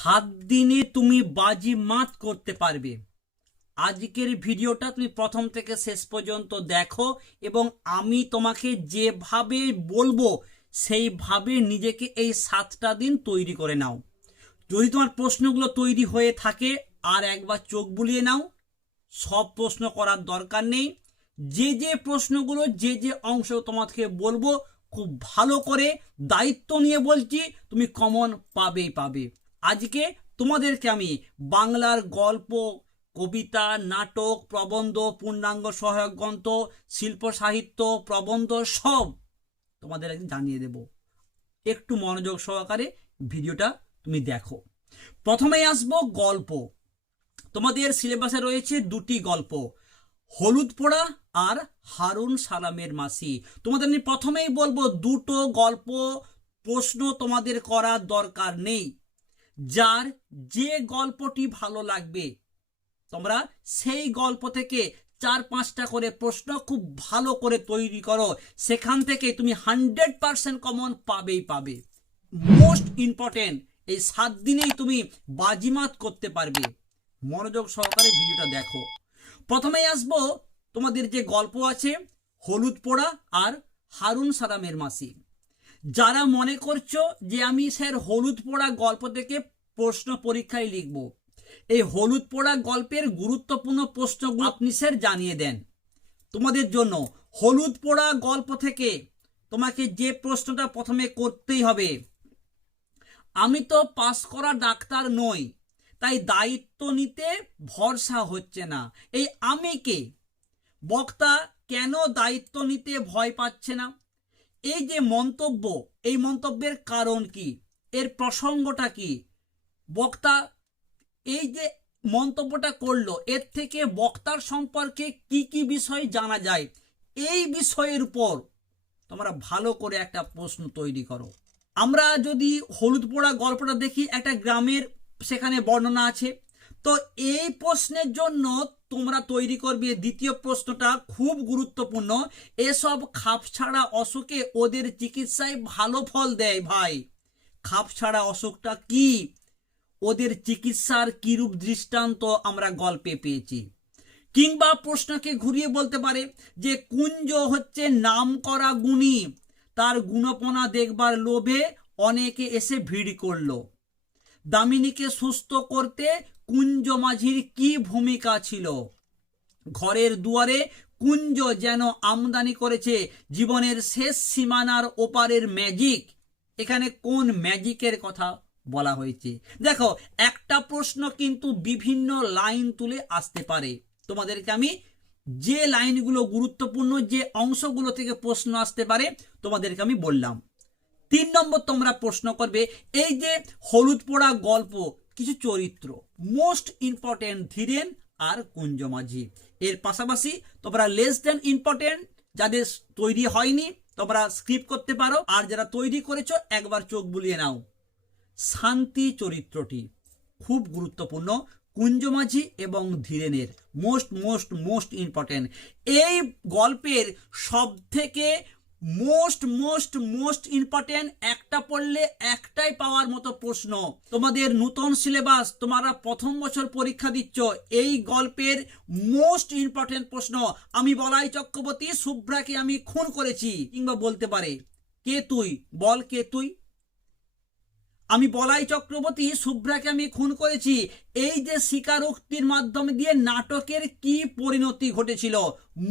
7 দিনে তুমি বাজি মাত করতে পারবে। আজকের ভিডিওটা তুমি প্রথম থেকে শেষ পর্যন্ত দেখো এবং আমি তোমাকে যেভাবে বলবো সেইভাবে নিজেকে এই 7টা দিন তৈরি করে নাও। যদি তোমার প্রশ্নগুলো তৈরি হয়ে থাকে আর একবার চোখ বুলিয়ে নাও। সব প্রশ্ন করার দরকার নেই। যে যে প্রশ্নগুলো যে যে অংশ তোমাকে বলবো খুব ভালো করে দায়িত্ব নিয়ে বলছি, তুমি কমন পাবেই পাবে। আজকে তোমাদেরকে আমি বাংলার গল্প, কবিতা, নাটক, প্রবন্ধ, পূর্ণাঙ্গ সহায়ক গ্রন্থ, শিল্প সাহিত্য, প্রবন্ধ সব তোমাদের জানিয়ে দেব। একটু মনোযোগ সহকারে ভিডিওটা তুমি দেখো। প্রথমেই আসবো গল্প। তোমাদের সিলেবাসে রয়েছে 2টি গল্প, হলুদ পোড়া আর হারুন সালামের মাসি। তোমাদের আমি প্রথমেই বলবো 2টো গল্প প্রশ্ন তোমাদের করার দরকার নেই। যার যে গল্পটি ভালো লাগবে তোমরা সেই গল্প থেকে 4-5টা করে প্রশ্ন খুব ভালো করে তৈরি করো। সেখান থেকে তুমি 100% কমন পাবেই পাবে। মোস্ট ইম্পর্টেন্ট, এই 7 দিনেই তুমি বাজিমাত করতে পারবে। মনোযোগ সহকারে ভিডিওটা দেখো। প্রথমেই আসবো তোমাদের যে গল্প আছে হলুদ পোড়া আর হারুন সালামের মাসি। যারা মনে করছো যে আমি স্যার হলুদ পোড়া গল্প থেকে প্রশ্ন পরীক্ষায় লিখব, এই হলুদ পোড়া গল্পের গুরুত্বপূর্ণ প্রশ্নগুলো আপনি স্যার জানিয়ে দেন। তোমাদের জন্য হলুদ পোড়া গল্প থেকে তোমাকে যে প্রশ্নটা প্রথমে করতেই হবে, আমি তো পাস করা ডাক্তার নই, তাই দায়িত্ব নিতে ভরসা হচ্ছে না। এই আমি কে? বক্তা কেন দায়িত্ব নিতে ভয় পাচ্ছে না? এই যে মন্তব্য, এই মন্তব্যের কারণ কি? এর প্রসঙ্গটা কি? বক্তা এই যে মন্তব্যটা করলো, এর থেকে বক্তার সম্পর্কে কি কি বিষয় জানা যায়, এই বিষয়ের উপর তোমরা ভালো করে একটা প্রশ্ন তৈরি করো। আমরা যদি হলুদ পোড়া গল্পটা দেখি, একটা গ্রামের সেখানে বর্ণনা আছে। তো এই প্রশ্নের জন্য তোমরা তৈরি করবে দ্বিতীয় প্রশ্নটা, খুব গুরুত্বপূর্ণ। এসব খাপছাড়া অসুখে ওদের চিকিৎসায় ভালো ফল দেয় ভাই। খাপছাড়া অসুখটা কি? ওদের চিকিৎসার কিরূপ দৃষ্টান্ত আমরা গল্পে পেয়েছি। কিংবা প্রশ্নকে ঘুরিয়ে বলতে পারে যে কুঞ্জ হচ্ছে নাম করা গুণী, তার গুণপনা দেখবার লোভে অনেকে এসে ভিড় করলো। দামিনীকে সুস্থ করতে কুঞ্জ মাঝির কি ভূমিকা ছিল? ঘরের দুয়ারে কুঞ্জ যেন আমদানি করেছে জীবনের শেষ সীমানার ওপারের ম্যাজিক। এখানে কোন ম্যাজিকের কথা বলা হয়েছে? দেখো, একটা প্রশ্ন কিন্তু বিভিন্ন লাইন তুলে আসতে পারে। তোমাদেরকে আমি যে লাইনগুলো গুরুত্বপূর্ণ, যে অংশগুলো থেকে প্রশ্ন আসতে পারে তোমাদেরকে আমি বললাম। 3 নম্বর তোমরা প্রশ্ন করবে, এই যে হলুদ পোড়া গল্প, কিছু চরিত্র মোস্ট ইম্পর্টেন্ট ধীরেন আর কুঞ্জ মাঝি। এর পাশাপাশি তোমরা লেস দেন ইম্পর্টেন্ট যাদের তৈরি হয়নি তোমরা স্কিপ করতে পারো, আর যারা তৈরি করেছো একবার চোখ বুলিয়ে নাও। শান্তি চরিত্রটি খুব গুরুত্বপূর্ণ, কুঞ্জ মাঝি এবং ধীরেনের মোস্ট মোস্ট মোস্ট ইম্পর্টেন্ট। এই গল্পের সব থেকে মোস্ট মোস্ট মোস্ট ইম্পর্টেন্ট একটা পড়লে একটাই পাওয়ার মতো প্রশ্ন। তোমাদের নতুন সিলেবাস, তোমরা প্রথম বছর পরীক্ষা দিচ্ছ, এই গল্পের মোস্ট ইম্পর্টেন্ট প্রশ্ন, আমি বলাই চক্রবর্তী শুভ্রাকে আমি খুন করেছি। কিংবা বলতে পারে, কে তুই? বল কে তুই? আমি বলাই চক্রবর্তী শুভ্রাকে আমি খুন করেছি। এই যে স্বীকারোক্তির মাধ্যমে দিয়ে নাটকের কি পরিণতি ঘটেছিল?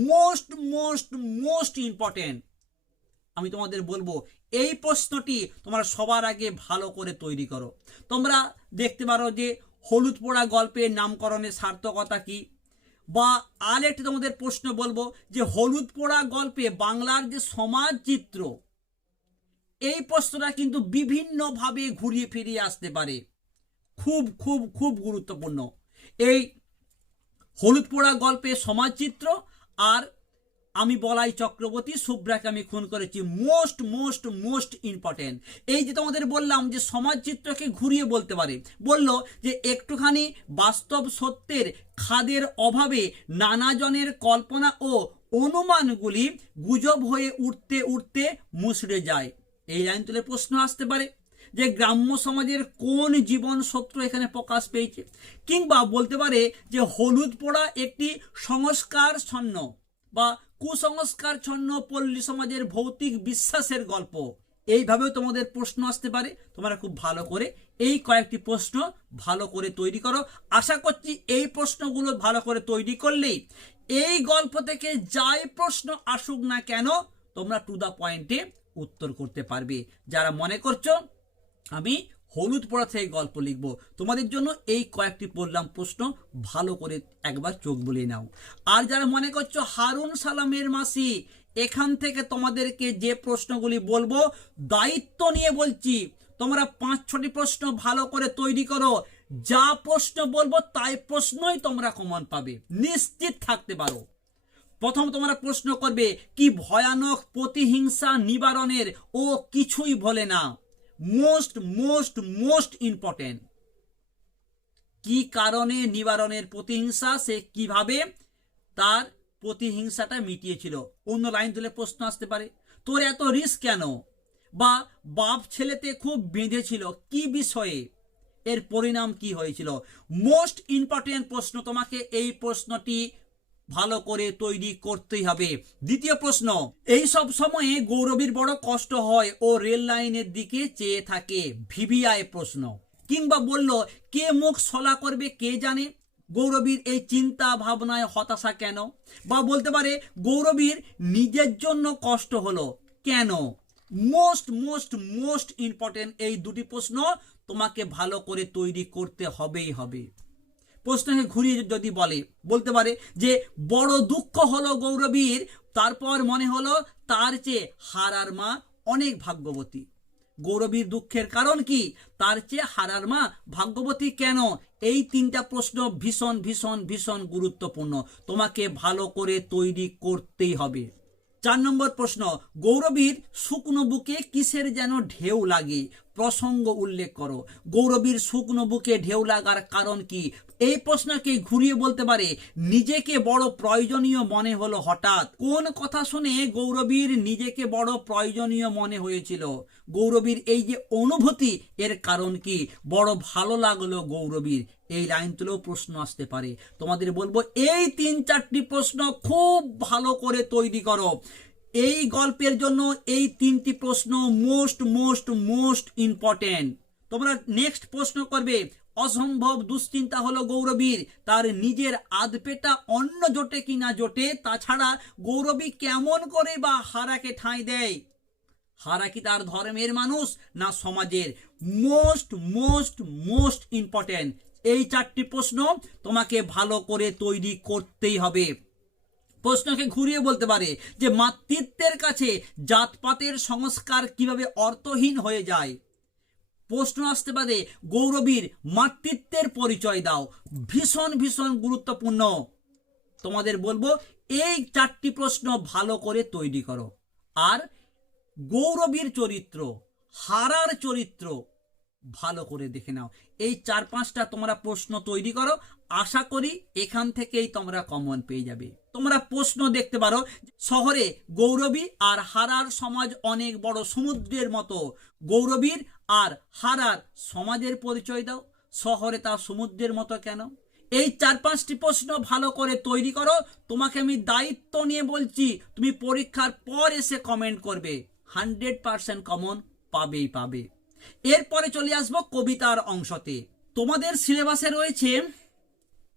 Most most most important. আমি তোমাদের বলবো এই প্রশ্নটি তোমরা সবার আগে ভালো করে তৈরি করো। তোমরা দেখতে পারো যে হলুদ পোড়া গল্পের নামকরণের সার্থকতা কি, বা আরেকটি তোমাদের প্রশ্ন বলবো যে হলুদ পোড়া গল্পে বাংলার যে সমাজ চিত্র, এই প্রশ্নটা কিন্তু বিভিন্নভাবে ঘুরিয়ে ফিরিয়ে আসতে পারে। খুব খুব খুব গুরুত্বপূর্ণ এই হলুদ পোড়া গল্পে সমাজচিত্র আর আমি বলাই চক্রবর্তী শুভ্রাকে আমি খুন করেছি, মোস্ট মোস্ট মোস্ট ইম্পর্টেন্ট। এই যে তোমাদের বললাম যে সমাজচিত্রকে ঘুরিয়ে বলতে পারে, বলল যে একটুখানি বাস্তব সত্যের খাদের অভাবে নানাজনের কল্পনা ও অনুমানগুলি গুজব হয়ে উঠতে উঠতে মুছড়ে যায়। এই লাইন তুলে প্রশ্ন আসতে পারে। যে গ্রাম্য সমাজের কোন জীবন সত্য এখানে প্রকাশ পেয়েছে, কিংবা বলতে পারে যে হলুদ পোড়া একটি সংস্কারচ্ছন্ন বা কুসংস্কারচ্ছন্ন পল্লী সমাজের ভৌতিক বিশ্বাসের গল্প। এইভাবেও তোমাদের প্রশ্ন আসতে পারে। তোমরা খুব ভালো করে এই কয়েকটি প্রশ্ন ভালো করে তৈরি করো। আশা করছি এই প্রশ্নগুলো ভালো করে তৈরি করলেই এই গল্প থেকে যাই প্রশ্ন আসুক না কেন তোমরা টু দা পয়েন্টে উত্তর করতে পারবে। যারা মনে করছো আমি হলুদ পোড়া থেকে গল্প লিখব, তোমাদের জন্য এই কয়েকটি পড়লাম প্রশ্ন ভালো করে একবার চোখ বুলিয়ে নাও। আর যারা মনে করছো হারুন সালামের মাসি, এখান থেকে তোমাদেরকে যে প্রশ্নগুলি বলবো দায়িত্ব নিয়ে বলছি, তোমরা 5-6টি প্রশ্ন ভালো করে তৈরি করো। যা প্রশ্ন বলবো তাই প্রশ্নই তোমরা কমন পাবে, নিশ্চিত থাকতে পারো। প্রথম তোমরা প্রশ্ন করবে কি ভয়ানক প্রতিহিংসা নিবারণের ও কিছুই বলে না। মোস্ট মোস্ট মোস্ট ইম্পর্টেন্ট, কি কারণে নিবারণের প্রতিহিংসা, সে কিভাবে তার প্রতিহিংসাটা মিটিয়েছিল। অন্য লাইন তুলে প্রশ্ন আসতে পারে তোর এত রিস্ক কেন, বা বাপ ছেলেতে খুব বেঁধেছিল কি বিষয়ে, এর পরিণাম কি হয়েছিল। মোস্ট ইম্পর্টেন্ট প্রশ্ন, তোমাকে এই প্রশ্নটি ভালো করে তৈরি করতেই হবে। দ্বিতীয় প্রশ্ন, এই সব সময়ে গৌরবীর বড় কষ্ট হয় ও রেল লাইনের দিকে চেয়ে থাকে। ভিভিআই প্রশ্ন, কিংবা বলল কে মুখ সলা করবে কে জানে। গৌরবীর এই চিন্তা ভাবনায় হতাশা কেন, বা বলতে পারে গৌরবীর নিজের জন্য কষ্ট হলো কেন। মোস্ট মোস্ট মোস্ট ইম্পর্টেন্ট এই দুটি প্রশ্ন তোমাকে ভালো করে তৈরি করতে হবেই হবে। প্রশ্নকে ঘুরিয়ে যদি বলতে পারে যে বড় দুঃখ হলো গৌরবীর, তারপর মনে হলো তার চেয়ে হারার মা অনেক ভাগ্যবতী। গৌরবীর দুঃখের কারণ কি, তার চেয়ে হারার মা ভাগ্যবতী কেন। এই 3টা প্রশ্ন ভীষণ ভীষণ ভীষণ গুরুত্বপূর্ণ, তোমাকে ভালো করে তৈরি করতেই হবে। 4 নম্বর প্রশ্ন, গৌরবীর শুকনো বুকে কিসের যেন ঢেউ লাগে, প্রসঙ্গ উল্লেখ করো। গৌরবীর শুকনো বুকে ঢেউ লাগার কারণ কি। এই প্রশ্নকে ঘুরিয়ে বলতে পারে নিজেকে বড় প্রয়োজনীয় মনে হলো হঠাৎ। কোন কথা শুনে গৌরবীর নিজেকে বড় প্রয়োজনীয় মনে হয়েছিল। গৌরবীর এই যে অনুভূতি, এর কারণ কি। বড় ভালো লাগলো গৌরবীর, এই লাইন তুলেও প্রশ্ন আসতে পারে। তোমাদের বলবো এই 3-4টি প্রশ্ন খুব ভালো করে তৈরি করো। এই গল্পের জন্য এই 3টি প্রশ্ন মোস্ট মোস্ট মোস্ট ইম্পর্টেন্ট। তোমরা নেক্সট প্রশ্ন করবে অসম্ভব দুশ্চিন্তা হলো গৌরবীর, তার নিজের আধপেটা অন্য জোটে কি না জোটে। তাছাড়া গৌরবী কেমন করে বা হারাকে ঠাঁই দেয়, হারা কি তার ধর্মের মানুষ না সমাজের। মোস্ট মোস্ট মোস্ট ইম্পর্টেন্ট এই 4টি প্রশ্ন তোমাকে ভালো করে তৈরি করতেই হবে। প্রশ্নকে ঘুরিয়ে বলতে পারে যে মাতৃত্বের কাছে জাতপাতের সংস্কার কিভাবে অর্থহীন হয়ে যায়। প্রশ্ন আসতে পারে গৌরবীর মাতৃত্বের পরিচয় দাও, ভীষণ ভীষণ গুরুত্বপূর্ণ। তোমাদের বলবো এই 4টি প্রশ্ন ভালো করে তৈরি করো। আর গৌরবীর চরিত্র, হারার চরিত্র ভালো করে দেখে নাও। এই 4-5টা তোমরা প্রশ্ন তৈরি করো, আশা করি এখান থেকেই তোমরা কমন পেয়ে যাবে। তোমরা প্রশ্ন দেখতে পারো শহরে গৌরবী আর হারার সমাজ অনেক বড় সমুদ্রের মতো। গৌরবীর আর হারার সমাজের পরিচয় দাও, শহরে তা সমুদ্রের মতো কেন। এই 4-5টি প্রশ্ন ভালো করে তৈরি করো। তোমাকে আমি দায়িত্ব নিয়ে বলছি, তুমি পরীক্ষার পর এসে কমেন্ট করবে, 100% কমন পাবেই পাবে। এরপরে চলে আসবো কবিতার অংশতে। তোমাদের সিলেবাসে রয়েছে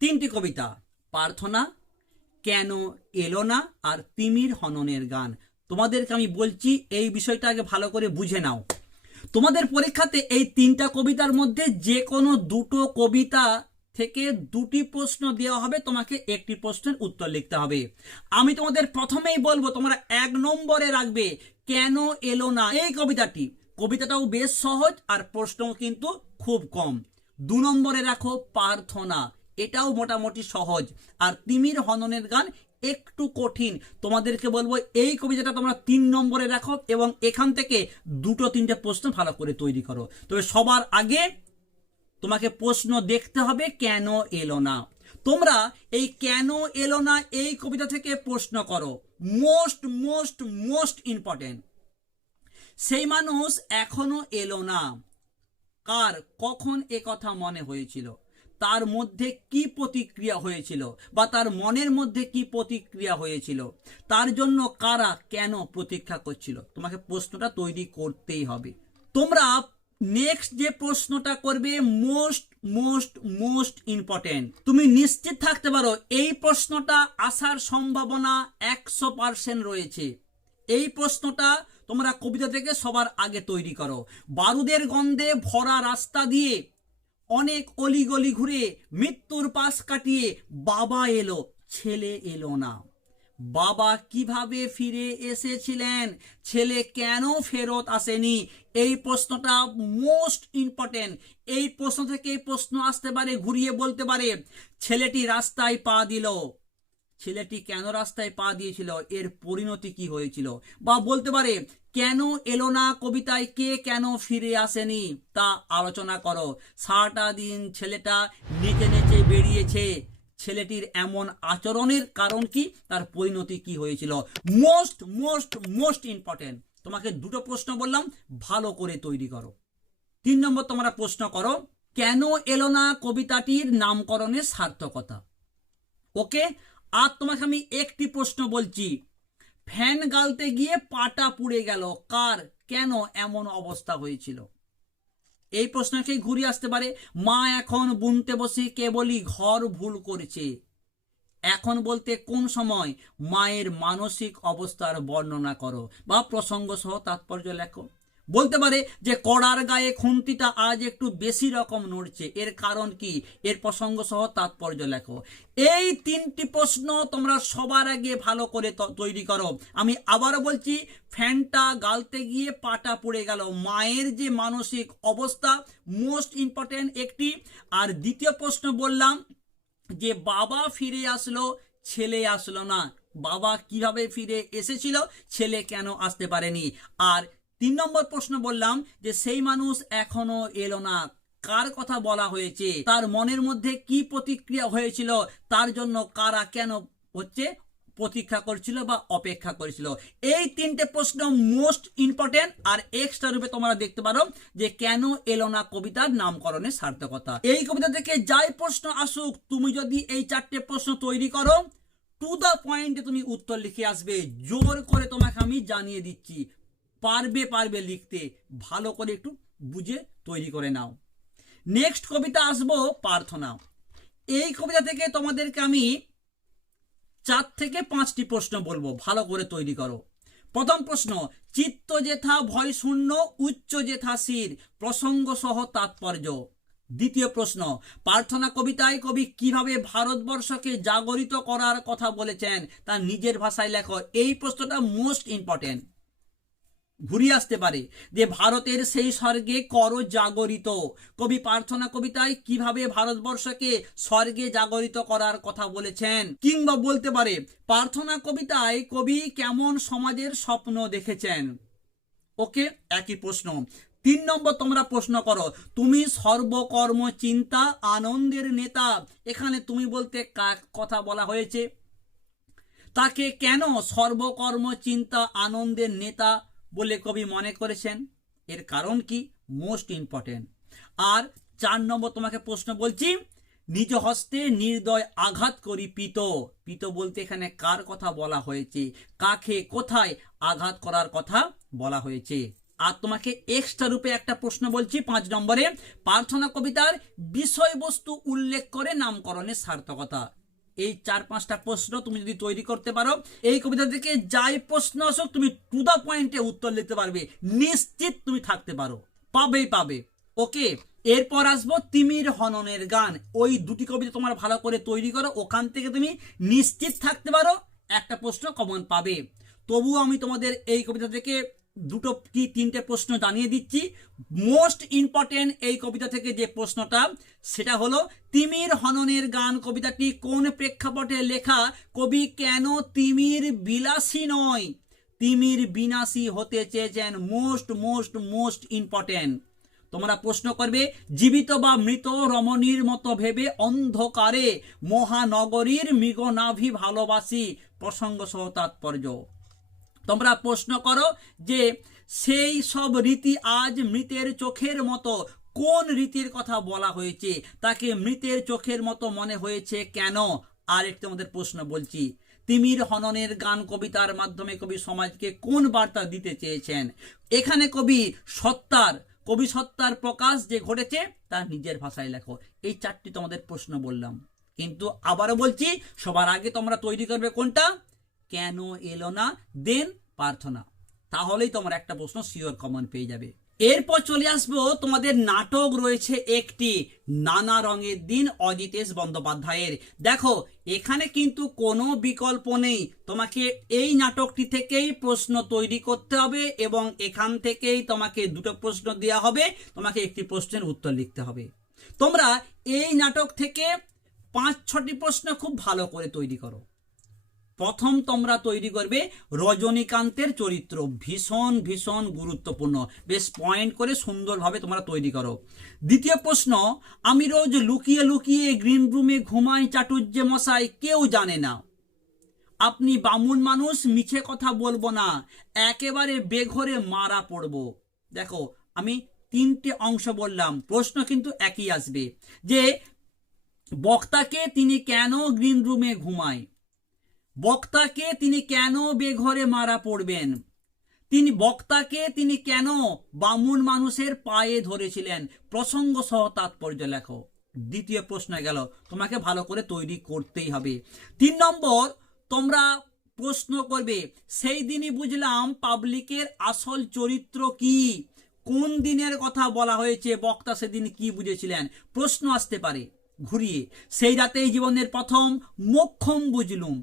3টি কবিতা, প্রার্থনা, কেন এলো না আর তিমির হননের গান। তোমাদেরকে আমি বলছি এই বিষয়টা আগে ভালো করে বুঝে নাও। তোমাদের পরীক্ষাতে এই 3টা কবিতার মধ্যে যে কোনো 2টো কবিতা থেকে 2টি প্রশ্ন দেওয়া হবে, তোমাকে একটি প্রশ্নের উত্তর লিখতে হবে। আমি তোমাদের প্রথমেই বলবো তোমরা 1 নম্বরে রাখবে কেন এলো না এই কবিতাটি। কবিতাটাও বেশ সহজ আর প্রশ্নও কিন্তু খুব কম। 2 নম্বরে রাখো প্রার্থনা, এটাও মোটামুটি সহজ। আর তিমির হননের গান একটু কঠিন। তোমাদেরকে বলবো এই কবিতাটা তোমরা 3 নম্বরে রাখো এবং এখান থেকে 2-3টে প্রশ্ন ভালো করে তৈরি করো। তবে সবার আগে তোমাকে প্রশ্ন দেখতে হবে কেন এলো না। তোমরা এই কেন এলো না এই কবিতা থেকে প্রশ্ন করো। মোস্ট মোস্ট মোস্ট ইম্পর্টেন্ট, সেই মানুষ এখনো এলো না, কার কখন এ কথা মনে হয়েছিল, তার মধ্যে কি প্রতিক্রিয়া হয়েছিল বা তার মনের মধ্যে কি প্রতিক্রিয়া হয়েছিল, তার জন্য কারা কেন প্রতীক্ষা করছিল। তোমাকে প্রশ্নটা তৈরি করতেই হবে। তোমরা নেক্সট যে প্রশ্নটা করবে মোস্ট মোস্ট মোস্ট ইম্পর্টেন্ট, তুমি নিশ্চিত থাকতে পারো এই প্রশ্নটা আসার সম্ভাবনা 100% রয়েছে। এই প্রশ্নটা তোমরা কবিতা থেকে সবার আগে তৈরি করো। বারুদের গন্ধে ভরা রাস্তা দিয়ে অনেক অলিগলি ঘুরে মৃত্যুর পাশ কাটিয়ে বাবা এলো, ছেলে এলো না। বাবা কিভাবে ফিরে এসেছিলেন, ছেলে কেন ফেরত আসেনি? এই প্রশ্নটা মোস্ট ইম্পর্টেন্ট। এই প্রশ্ন থেকে প্রশ্ন আসতে পারে, ঘুরিয়ে বলতে পারে ছেলেটি রাস্তায় পা দিল, ছেলেটি কেন রাস্তায় পা দিয়েছিল, এর পরিণতি কি হয়েছিল, বা বলতে পারে কেন এলো না কবিতায়, কে কেন ফিরে আসেনি তা আলোচনা করো। সারাটা দিন ছেলেটা নেচে নেচে বেরিয়েছে, ছেলেটির এমন আচরণের কারণ কি, তার পরিণতি কি হয়েছিল। Most most most important. তোমাকে দুটো প্রশ্ন বললাম, ভালো করে তৈরি করো। 3 নম্বর তোমরা প্রশ্ন করো কেন এলো না কবিতাটির নামকরণের সার্থকতা। ওকে, আর তোমাকে আমি একটি প্রশ্ন বলছি, ফ্যান গালতে গিয়ে পাটা পুড়ে গেল, কার কেন এমন অবস্থা হয়েছিল। এই প্রশ্নকে ঘুরিয়ে আসতে পারে মা এখন বুনতে বসে কেবলই ঘর ভুল করেছে। এখন বলতে কোন সময়, মায়ের মানসিক অবস্থার বর্ণনা করো বা প্রসঙ্গ সহ তাৎপর্য লেখো। বলতে পারে যে কড়ার গায়ে খুন্তিটা আজ একটু বেশি রকম নড়ছে, এর কারণ কি, এর প্রসঙ্গ সহ তাৎপর্য লেখো। এই 3টি প্রশ্ন তোমরা সবার আগে ভালো করে তৈরি করো। আমি আবারও বলছি, ফ্যানটা গালতে গিয়ে পাটা পড়ে গেল, মায়ের যে মানসিক অবস্থা মোস্ট ইম্পর্টেন্ট একটি। আর দ্বিতীয় প্রশ্ন বললাম যে বাবা ফিরে আসলো, ছেলে আসলো না, বাবা কিভাবে ফিরে এসেছিল, ছেলে কেন আসতে পারেনি। আর 3 নম্বর প্রশ্ন বললাম যে সেই মানুষ এখনো এলো না, কার কথা বলা হয়েছে, তার মনের মধ্যে কি প্রতিক্রিয়া হয়েছিল, তার জন্য কারা কেন হচ্ছে প্রতীক্ষা করছিল বা অপেক্ষা করেছিল। এই 3টে প্রশ্ন মোস্ট ইম্পর্টেন্ট। আর এক্সট্রা রূপে তোমরা দেখতে পারো যে কেন এলো না কবিতার নামকরণের সার্থকতা। এই কবিতা থেকে যাই প্রশ্ন আসুক, তুমি যদি এই 4টে প্রশ্ন তৈরি করো, টু দ্য পয়েন্টে তুমি উত্তর লিখে আসবে। জোর করে তোমাকে আমি জানিয়ে দিচ্ছি, পারবে পারবে লিখতে, ভালো করে একটু বুঝে তৈরি করে নাও। নেক্সট কবিতা আসবো প্রার্থনা। এই কবিতা থেকে তোমাদেরকে আমি 4 থেকে 5টি প্রশ্ন বলবো, ভালো করে তৈরি করো। প্রথম প্রশ্ন, চিত্ত যেথা ভয় শূন্য, উচ্চ যেথা শির, প্রসঙ্গ সহ তাৎপর্য। দ্বিতীয় প্রশ্ন, প্রার্থনা কবিতায় কবি কিভাবে ভারতবর্ষকে জাগরিত করার কথা বলেছেন, তার নিজের ভাষায় লেখো। এই প্রশ্নটা মোস্ট ইম্পর্টেন্ট। ঘুরিয়ে আসতে পারে যে ভারতের সেই স্বর্গে কর জাগরিত, কবি প্রার্থনা কবিতায় কিভাবে ভারতবর্ষকে স্বর্গে জাগরিত করার কথা বলেছেন। কিংবা বলতে পারে প্রার্থনা কবিতায় কবি কেমন সমাজের স্বপ্ন দেখেছেন। ওকে, একই প্রশ্ন। 3 নম্বর তোমরা প্রশ্ন করো, তুমি সর্বকর্ম চিন্তা আনন্দের নেতা, এখানে তুমি বলতে কার কথা বলা হয়েছে, তাকে কেন সর্বকর্ম চিন্তা আনন্দের নেতা বলে কবি মনে করেছেন, এর কারণ কি, মোস্ট ইম্পর্টেন্ট। আর 4 নম্বর তোমাকে প্রশ্ন বলছি, নিজ হস্তে নির্দয় আঘাত করি পিত, পিত বলতে এখানে কার কথা বলা হয়েছে, কাকে কোথায় আঘাত করার কথা বলা হয়েছে। আর তোমাকে এক্সট্রা রূপে একটা প্রশ্ন বলছি 5 নম্বরে, প্রার্থনা কবিতার বিষয়বস্তু উল্লেখ করে নামকরণের সার্থকতা। এই 4-5টা প্রশ্ন তুমি যদি তৈরি করতে পারো, এই কবিতা থেকে যাই প্রশ্ন আসুক তুমি টু দা পয়েন্টে উত্তর লিখতে পারবে, নিশ্চিত তুমি থাকতে পারো, পাবেই পাবে। ওকে, এরপর আসবো তিমির হননের গান। ওই 2টি কবিতা তোমার ভালো করে তৈরি করো, ওখান থেকে তুমি নিশ্চিত থাকতে পারো একটা প্রশ্ন কমন পাবে। তবুও আমি তোমাদের এই কবিতা থেকে 2 কি 3টে প্রশ্ন জানিয়ে দিচ্ছি। মোস্ট ইম্পর্টেন্ট এই কবিতা থেকে যে প্রশ্নটা, সেটা হলো তিমির হননের গান কবিতাটি কোন প্রেক্ষাপটে লেখা, কবি কেন তিমির বিলাসী নয় তিমির বিনাশী হতে চেয়েছেন। Most most most important. তোমরা প্রশ্ন করবে জীবিত বা মৃত রমণীর মতো ভেবে অন্ধকারে মহানগরীর মৃগনাভি ভালোবাসি, প্রসঙ্গ সহ তাৎপর্য। তোমরা প্রশ্ন করো যে সেই সব রীতি আজ মৃতের চোখের মতো, কোন রীতির কথা বলা হয়েছে, তাকে মৃতের চোখের মতো মনে হয়েছে কেন। আর একটি আমাদের প্রশ্ন বলছি, তিমির হননের গান কবিতার মাধ্যমে কবি সমাজকে কোন বার্তা দিতে চেয়েছেন। এখানে কবি সত্তার প্রকাশ যে ঘটেছে তার নিজের ভাষায় লেখো। এই চারটি তোমাদের প্রশ্ন বললাম, কিন্তু আবারও বলছি, সবার আগে তোমরা তৈরি করবে কোনটা, কেন এলো না, দেন প্রার্থনা। তাহলেই তোমরা একটা প্রশ্ন শিওর কমন পেয়ে যাবে। এরপর চলে আসবো, তোমাদের নাটক রয়েছে একটি, নানা রঙের দিন, অজিতেশ বন্দ্যোপাধ্যায়ের। দেখো এখানে কিন্তু কোনো বিকল্প নেই, তোমাকে এই নাটকটি থেকেই প্রশ্ন তৈরি করতে হবে এবং এখান থেকেই তোমাকে দুটো প্রশ্ন দেওয়া হবে, তোমাকে একটি প্রশ্নের উত্তর লিখতে হবে। তোমরা এই নাটক থেকে 5-6টি প্রশ্ন খুব ভালো করে তৈরি করো। প্রথম তোমরা তৈরি করবে রজনীকান্তের চরিত্র, ভীষণ ভীষণ গুরুত্বপূর্ণ, বেশ পয়েন্ট করে সুন্দরভাবে তোমরা তৈরি করো। দ্বিতীয় প্রশ্ন, আমি রোজ লুকিয়ে লুকিয়ে গ্রিন রুমে ঘুমাই চাটুর্যে মশাই, কেউ জানে না। আপনি বামুন মানুষ, মিছে কথা বলবো না, একেবারে বেঘরে মারা পড়বো। দেখো আমি 3টে অংশ বললাম, প্রশ্ন কিন্তু একই আসবে, যে বক্তাকে তিনি কেন গ্রিন রুমে ঘুমায়, বক্তাকে তিনি কেন বেঘরে মারা পড়বেন, বক্তাকে তিনি কেন বামুন মানুষের পায়ে ধরেছিলেন, প্রসঙ্গ সহ তাৎপর্য লেখো। দ্বিতীয় প্রশ্ন গেল, তোমাকে ভালো করে তৈরি করতেই হবে। 3 নম্বর, তোমরা প্রশ্ন করবে, সেই দিনই বুঝলাম পাবলিকের আসল চরিত্র কি, কোন দিনের কথা বলা হয়েছে, বক্তা সেদিন কি বুঝেছিলেন। প্রশ্ন আসতে পারে ঘুরিয়ে, সেই রাতেই জীবনের প্রথম মোক্ষম বুঝলুম।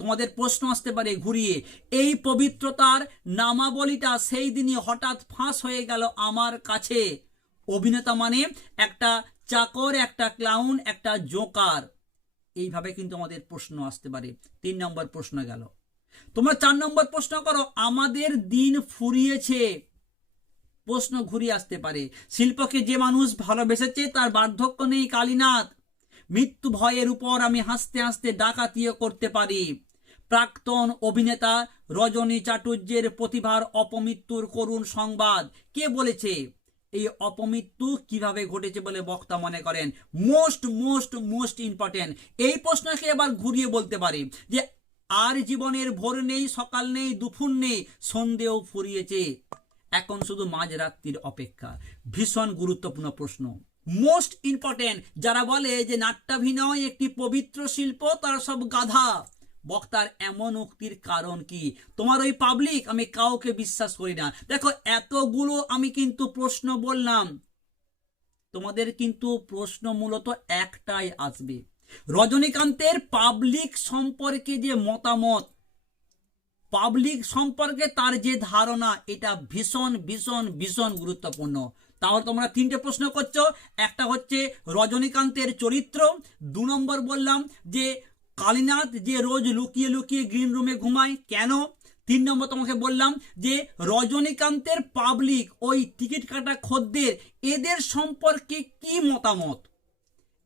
তোমাদের প্রশ্ন আসতে পারে ঘুরিয়ে, এই পবিত্রতার নামাবলীটা সেই দিনই হঠাৎ ফাঁস হয়ে গেল আমার কাছে। অভিনেতা মানে একটা চাকর, একটা ক্লাউন, একটা জোকার। এইভাবে কিন্তু আমাদের প্রশ্ন আসতে পারে। 3 নম্বর প্রশ্ন গেল। তোমরা 4 নম্বর প্রশ্ন করো, আমাদের দিন ফুরিয়েছে। প্রশ্ন ঘুরিয়ে আসতে পারে, শিল্পকে যে মানুষ ভালোবেসেছে তার বার্ধক্য নেই কালীনাথ। মৃত্যু ভয়ের উপর আমি হাসতে হাসতে ডাকাতিও করতে পারি। প্রাক্তন অভিনেতা রজনী চাটুর্যের প্রতিভার অপমৃত্যুর করুণ সংবাদ কে বলেছে, এই অপমৃত্যু কিভাবে ঘটেছে বলে বক্তা মনে করেন। Most most most important. এই প্রশ্নকে এবার ঘুরিয়ে বলতে পারি যে আর জীবনের ভোর নেই, সকাল নেই, দুপুর নেই, সন্ধেও ফুরিয়েছে, এখন শুধু মাঝরাত্রির অপেক্ষা। ভীষণ গুরুত্বপূর্ণ প্রশ্ন, মোস্ট ইম্পর্টেন্ট। যারা বলে যে নাট্যাভিনয় একটি পবিত্র শিল্প, তারা সব গাধা। বক্তার এমন উক্তির কারণ কি? তোমার ওই পাবলিক, আমি কাউকে বিশ্বাস করি না। দেখো এতগুলো আমি কিন্তু প্রশ্ন বললাম, তোমাদের কিন্তু প্রশ্ন মূলত একটাই আসবে, রজনীকান্তের পাবলিক সম্পর্কে যে মতামত, পাবলিক সম্পর্কে তার যে ধারণা, এটা ভীষণ ভীষণ ভীষণ গুরুত্বপূর্ণ। তাহলে তোমরা 3টে প্রশ্ন করছো, একটা হচ্ছে রজনীকান্তের চরিত্র, 2 নম্বর বললাম যে কালীনাথ যে রোজ লুকিয়ে লুকিয়ে গ্রিন রুমে ঘুমায় কেন, 3 নম্বর তোমাকে বললাম যে রজনীকান্তের পাবলিক, ওই টিকিট কাটা খদ্দের, এদের সম্পর্কে কি মতামত।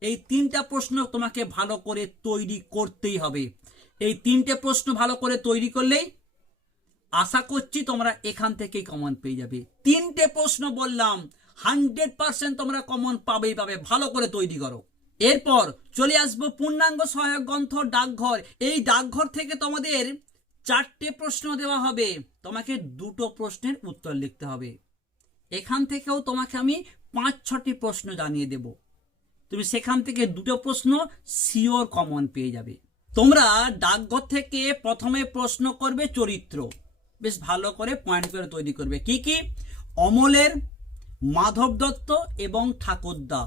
এই 3টা প্রশ্ন তোমাকে ভালো করে তৈরি করতেই হবে। এই 3টে প্রশ্ন ভালো করে তৈরি করলেই আশা করছি তোমরা এখান থেকেই কমন পেয়ে যাবে। 3টে প্রশ্ন বললাম, 100% তোমরা কমন পাবেই পাবে, ভালো করে তৈরি করো। এরপর চলে আসবো পূর্ণাঙ্গ সহায়ক গ্রন্থ ডাকঘর। এই ডাকঘর থেকে তোমাদের 4টে প্রশ্ন দেওয়া হবে, তোমাকে 2টো প্রশ্নের উত্তর লিখতে হবে। এখান থেকেও তোমাকে আমি 5-6টি প্রশ্ন জানিয়ে দেব, তুমি সেখান থেকে 2টো প্রশ্ন শিওর কমন পেয়ে যাবে। তোমরা ডাকঘর থেকে প্রথমে প্রশ্ন করবে চরিত্র, বেশ ভালো করে পয়েন্ট করে তৈরি করবে। কি কি? অমলের, মাধব দত্ত এবং ঠাকুরদা।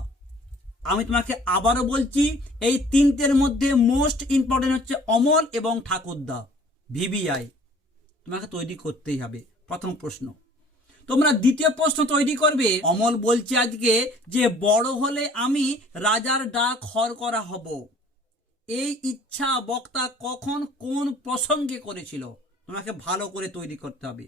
আমি তোমাকে আবারও বলছি, এই 3টের মধ্যে মোস্ট ইম্পর্টেন্ট হচ্ছে অমল এবং ঠাকুরদা। ভিভিআই তোমাকে তৈরি করতেই হবে। প্রথম প্রশ্ন। তোমরা 2য় প্রশ্ন তৈরি করবে, অমল বলছে আজকে যে বড় হলে আমি রাজার ডাক হর করা হব। এই ইচ্ছা বক্তা কখন কোন প্রসঙ্গে করেছিল, তোমাকে ভালো করে তৈরি করতে হবে।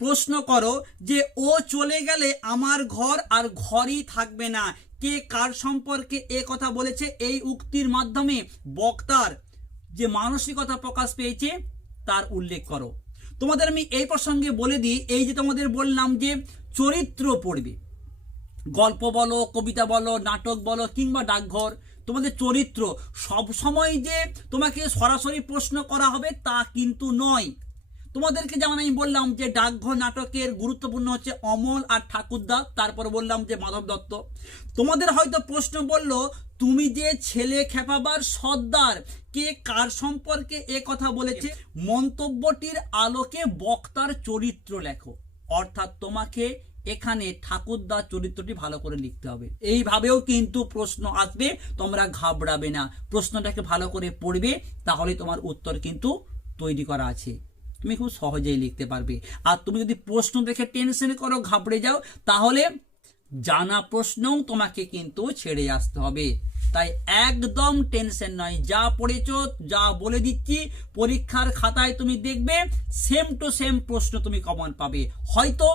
প্রশ্ন করো যে ও চলে গেলে আমার ঘর আর ঘরই থাকবে না, কে কার সম্পর্কে এ কথা বলেছে। এই উক্তির মাধ্যমে বক্তার যে মানসিকতা প্রকাশ পেয়েছে তার উল্লেখ করো। তোমাদের আমি এই প্রসঙ্গে বলে দিই, এই যে তোমাদের বললাম যে চরিত্র পড়বে, গল্প বলো, কবিতা বলো, নাটক বলো কিংবা ডাকঘর, তোমাদের চরিত্র সব সময় যে তোমাকে সরাসরি প্রশ্ন করা হবে তা কিন্তু নয়। তোমাদেরকে যেমন আমি বললাম যে ডাকঘর নাটকের গুরুত্বপূর্ণ হচ্ছে অমল আর ঠাকুরদা, তারপর বললাম যে মাধব দত্ত। তোমাদের হয়তো প্রশ্ন বলল তুমি যে ছেলে খেপাবার সর্দার, কে কার সম্পর্কে এ কথা বলেছে, মন্তব্যটির আলোকে বক্তার চরিত্র লেখো। অর্থাৎ তোমাকে এখানে ঠাকুরদার চরিত্রটি ভালো করে লিখতে হবে। এইভাবেও কিন্তু প্রশ্ন আসবে, তোমরা ঘাবড়াবে না, প্রশ্নটাকে ভালো করে পড়বে, তাহলে তোমার উত্তর কিন্তু তৈরি করা আছে, তুমি খুব সহজেই লিখতে পারবে। আর তুমি যদি প্রশ্ন দেখে টেনশন করো, ঘাবড়ে যাও, তাহলে জানা প্রশ্নও তোমাকে কিন্তু ছেড়ে আসতে হবে। তাই একদম টেনশন নয়, যা পড়েছো, যা বলে দিচ্ছি, পরীক্ষার খাতায় তুমি দেখবে সেম টু সেম প্রশ্ন তুমি কমন পাবে। হয়তো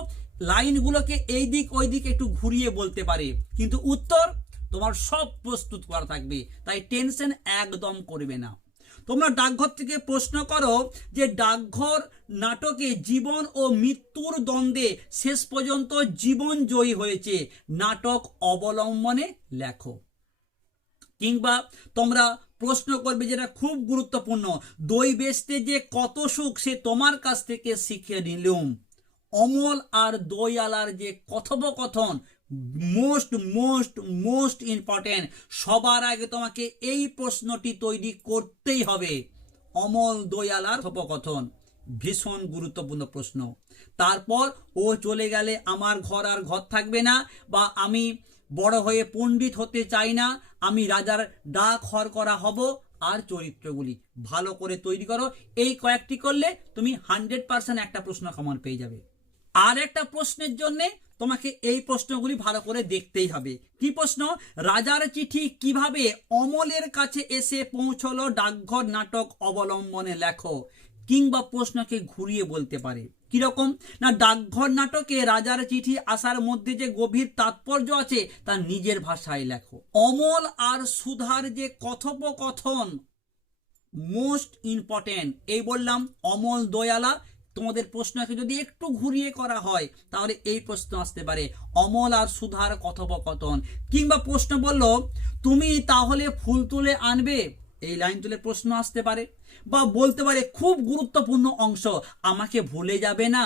লাইনগুলোকে এই দিক ওই দিক একটু ঘুরিয়ে বলতে পারে, কিন্তু উত্তর তোমার সব প্রস্তুত করা থাকবে। তাই টেনশন একদম করবে না। তোমরা ডাকঘর থেকে প্রশ্ন করো যে ডাকঘর নাটকে জীবন ও মৃত্যুর দ্বন্দ্বে শেষ পর্যন্ত জীবন জয়ী হয়েছে, নাটক অবলম্বনে লেখো। কিংবা তোমরা প্রশ্ন করবে যেটা খুব গুরুত্বপূর্ণ, দই বেচতে যে কত সুখ সে তোমার কাছ থেকে শিখে নিলুম। অমল আর দইয়ালার যে কথোপকথন মোস্ট মোস্ট মোস্ট ইম্পর্টেন্ট। সবার আগে তোমাকে এই প্রশ্নটি তৈরি করতেই হবে। অমল দইয়ালার কথোপকথন ভীষণ গুরুত্বপূর্ণ প্রশ্ন। তারপর ও চলে গেলে আমার ঘর আর ঘর থাকবে না, বা আমি বড় হয়ে পণ্ডিত হতে চাই না, আমি রাজার ডাক হর করা হব। আর চরিত্রগুলি ভালো করে তৈরি করো। এই কয়েকটি করলে তুমি 100% একটা প্রশ্ন কমন পেয়ে যাবে। আর একটা প্রশ্নের জন্য তোমাকে এই প্রশ্নগুলি ভালো করে দেখতেই হবে। কি প্রশ্ন? রাজার চিঠি কিভাবে অমলের কাছে এসে পৌঁছলো, ডাকঘর নাটক অবলম্বনে লেখো। কিংবা প্রশ্নকে ঘুরিয়ে বলতে পারে, কিরকম না, ডাকঘর নাটকে রাজার চিঠি আসার মধ্যে যে গভীর তাৎপর্য আছে তা নিজের ভাষায় লেখো। অমল আর সুধার যে কথোপকথন মোস্ট ইম্পর্টেন্ট, এই বললাম অমল দয়ালা। তোমাদের প্রশ্নকে যদি একটু ঘুরিয়ে করা হয় তাহলে এই প্রশ্ন আসতে পারে, অমল আর সুধার কথোপকথন। কিংবা প্রশ্ন বলল তুমি তাহলে ফুল তুলে আনবে, এই লাইন তুলে প্রশ্ন আসতে পারে। বা বলতে পারে খুব গুরুত্বপূর্ণ অংশ, আমাকে ভুলে যাবে না।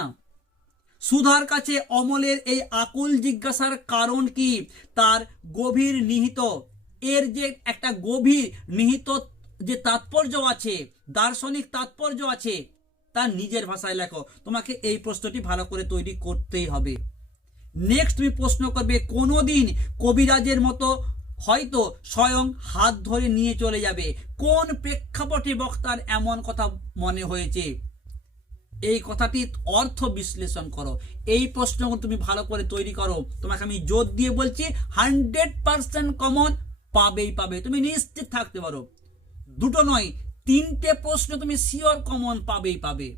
সুধার কাছে অমলের এই আকুল জিজ্ঞাসার কারণ কি, তার গভীর নিহিত, এর যে একটা গভীর নিহিত যে তাৎপর্য আছে, দার্শনিক তাৎপর্য আছে, তার নিজের ভাষায় লেখো। তোমাকে এই প্রশ্নটি ভালো করে তৈরি করতেই হবে। নেক্সট তুমি প্রশ্ন করবে, কোনোদিন কবিরাজের মতো হয়তো স্বয়ং হাত ধরে নিয়ে চলে যাবে, কোন প্রেক্ষাপটে বক্তার এমন কথা মনে হয়েছে, এই কথাটির অর্থ বিশ্লেষণ করো। এই প্রশ্নগুলো তুমি ভালো করে তৈরি করো, তোমাকে আমি জোর দিয়ে বলছি 100% কমন পাবেই পাবে, তুমি নিশ্চিত থাকতে পারো। দুটো নয়, 3টে প্রশ্ন তুমি শিওর কমন পাবেই পাবে।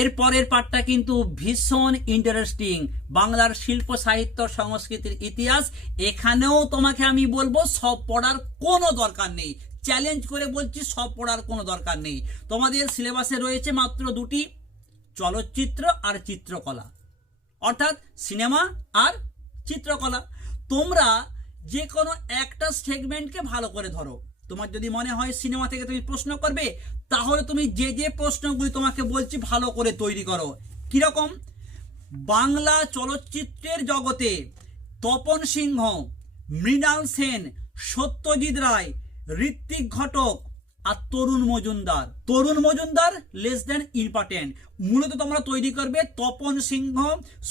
এর পরের পার্টটা কিন্তু ভীষণ ইন্টারেস্টিং, বাংলার শিল্প সাহিত্য সংস্কৃতির ইতিহাস। এখানেও তোমাকে আমি বলবো সব পড়ার কোনো দরকার নেই, চ্যালেঞ্জ করে বলছি সব পড়ার কোনো দরকার নেই। তোমাদের সিলেবাসে রয়েছে মাত্র 2টি, চলচ্চিত্র আর চিত্রকলা, অর্থাৎ সিনেমা আর চিত্রকলা। তোমরা যে কোনো একটা সেগমেন্টকে ভালো করে ধরো। তোমার যদি মনে হয় সিনেমা থেকে তুমি প্রশ্ন করবে, তাহলে তুমি যে যে প্রশ্নগুলি তোমাকে বলছি ভালো করে তৈরি করো। কিরকম? বাংলা চলচ্চিত্রের জগতে তপন সিংহ, মৃণাল সেন, সত্যজিৎ রায়, ঋত্বিক ঘটক আর Tarun Majumdar. Tarun Majumdar less than important. মূলত তোমরা তৈরি করবে তপন সিংহ,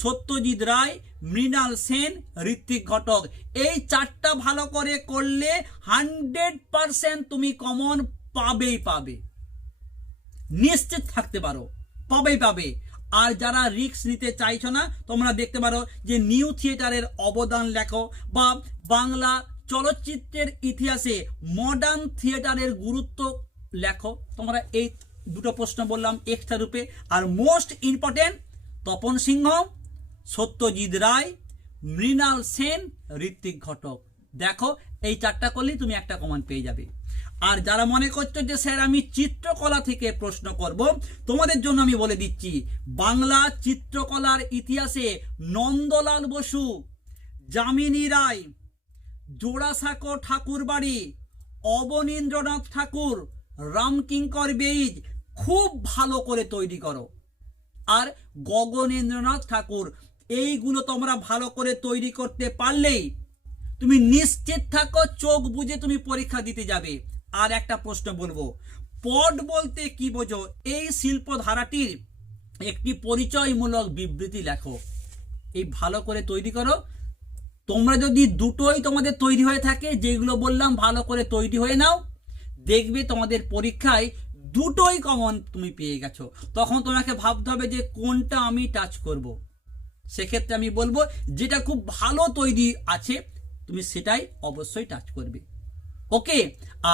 সত্যজিৎ রায়, মৃণাল সেন, ঋত্বিক ঘটক। এই 4টা ভালো করে করলে 100% তুমি কমন পাবেই পাবে, নিশ্চিত থাকতে পারো, পাবেই পাবে। আর যারা রিস্ক নিতে চাইছো না, তোমরা দেখতে পারো যে নিউ থিয়েটারের অবদান লেখো, বা বাংলা চলচ্চিত্রের ইতিহাসে মডার্ন থিয়েটারের গুরুত্ব লেখো। তোমরা এই 2টো প্রশ্ন বললাম এক্সট্রা রূপে। আর মোস্ট ইম্পর্টেন্ট তপন সিংহ, সত্যজিৎ রায়, মৃণাল সেন, ঋত্বিক ঘটক। দেখো এই 4টা করলেই তুমি একটা কমন পেয়ে যাবে। আর যারা মনে করছো যে স্যার আমি চিত্রকলা থেকে প্রশ্ন করব, তোমাদের জন্য আমি বলে দিচ্ছি বাংলা চিত্রকলার ইতিহাসে নন্দলাল বসু, যামিনী রায়, জোড়াসাঁকো ঠাকুর বাড়ি, অবনীন্দ্রনাথ ঠাকুর, রামকিঙ্কর বেইজ খুব ভালো করে তৈরি করো। আর গগনেন্দ্রনাথ ঠাকুর, এইগুলো তোমরা ভালো করে তৈরি করতে পারলেই তুমি নিশ্চিত থাকো চোখ বুজে তুমি পরীক্ষা দিতে যাবে। আর একটা প্রশ্ন বলবো, পট বলতে কি বোঝো? এই শিল্প ধারাটির একটি পরিচয়মূলক বিবৃতি লেখো। এই ভালো করে তৈরি করো। তোমরা যদি দুটোই তোমাদের তৈরি হয়ে থাকে, যেগুলো বললাম ভালো করে তৈরি হয়ে নাও, দেখবে তোমাদের পরীক্ষায় দুটোই কমন তুমি পেয়ে গেছো। তখন তোমাকে ভাবতে হবে যে কোনটা আমি টাচ করব। সেক্ষেত্রে আমি বলবো যেটা খুব ভালো তৈরি আছে তুমি সেটাই অবশ্যই টাচ করবে। ওকে,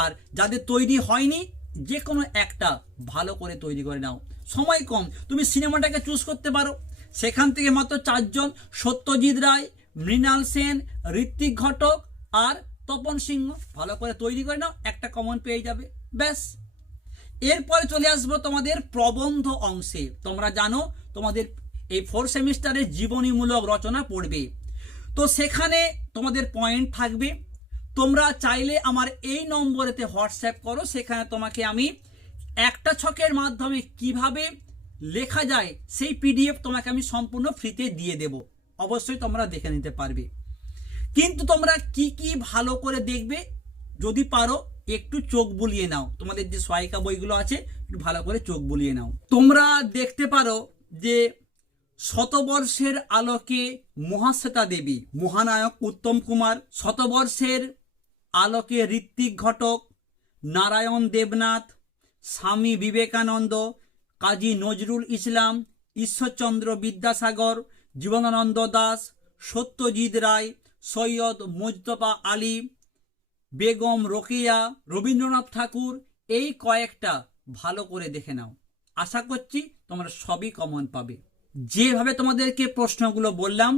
আর যাদের তৈরি হয়নি যে কোনো একটা ভালো করে তৈরি করে নাও। সময় কম, তুমি সিনেমাটাকে চুজ করতে পারো। সেখান থেকে মাত্র 4 জন, সত্যজিৎ রায়, মৃণাল সেন, ঋত্বিক ঘটক আর তপন সিংহ, ভালো করে তৈরি করে নাও, একটা কমন পেয়ে যাবে। ব্যাস। এরপরে চলে আসবো তোমাদের প্রবন্ধ অংশে। তোমরা জানো তোমাদের এই 4 সেমিস্টারের জীবনীমূলক রচনা পড়বে, তো সেখানে তোমাদের পয়েন্ট থাকবে। তোমরা চাইলে আমার এই নম্বরেতে হোয়াটসঅ্যাপ করো, সেখানে তোমাকে আমি একটা ছকের মাধ্যমে কিভাবে লেখা যায় সেই পিডিএফ তোমাকে আমি সম্পূর্ণ ফ্রিতে দিয়ে দেব। অবশ্যই তোমরা দেখে নিতে পারবে। কিন্তু তোমরা কি কি ভালো করে দেখবে, যদি পারো একটু চোখ বুলিয়ে নাও। তোমাদের যে সহায়িকা বইগুলো আছে একটু ভালো করে চোখ বুলিয়ে নাও। তোমরা দেখতে পারো যে শতবর্ষের আলোকে মহাশ্বেতা দেবী, মহানায়ক উত্তম কুমার, শতবর্ষের আলোকে ঋত্বিক ঘটক, নারায়ণ দেবনাথ, স্বামী বিবেকানন্দ, কাজী নজরুল ইসলাম, ঈশ্বরচন্দ্র বিদ্যাসাগর, জীবনানন্দ দাস, সত্যজিৎ রায়, সৈয়দ মুজতবা আলী, বেগম রোকেয়া, রবীন্দ্রনাথ ঠাকুর, এই কয়েকটা ভালো করে দেখে নাও। আশা করছি তোমরা সবই কমন পাবে। যেভাবে তোমাদেরকে প্রশ্নগুলো বললাম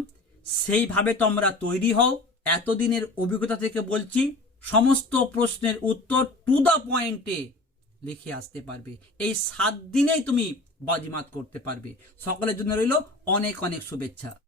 সেইভাবে তোমরা তৈরি হও। এতদিনের অভিজ্ঞতা থেকে বলছি, সমস্ত প্রশ্নের উত্তর টু দ্য পয়েন্টে লিখে আসতে পারবে। এই 7 দিনেই তুমি বাজিমাত করতে পারবে। সকলের জন্য রইল অনেক অনেক শুভেচ্ছা।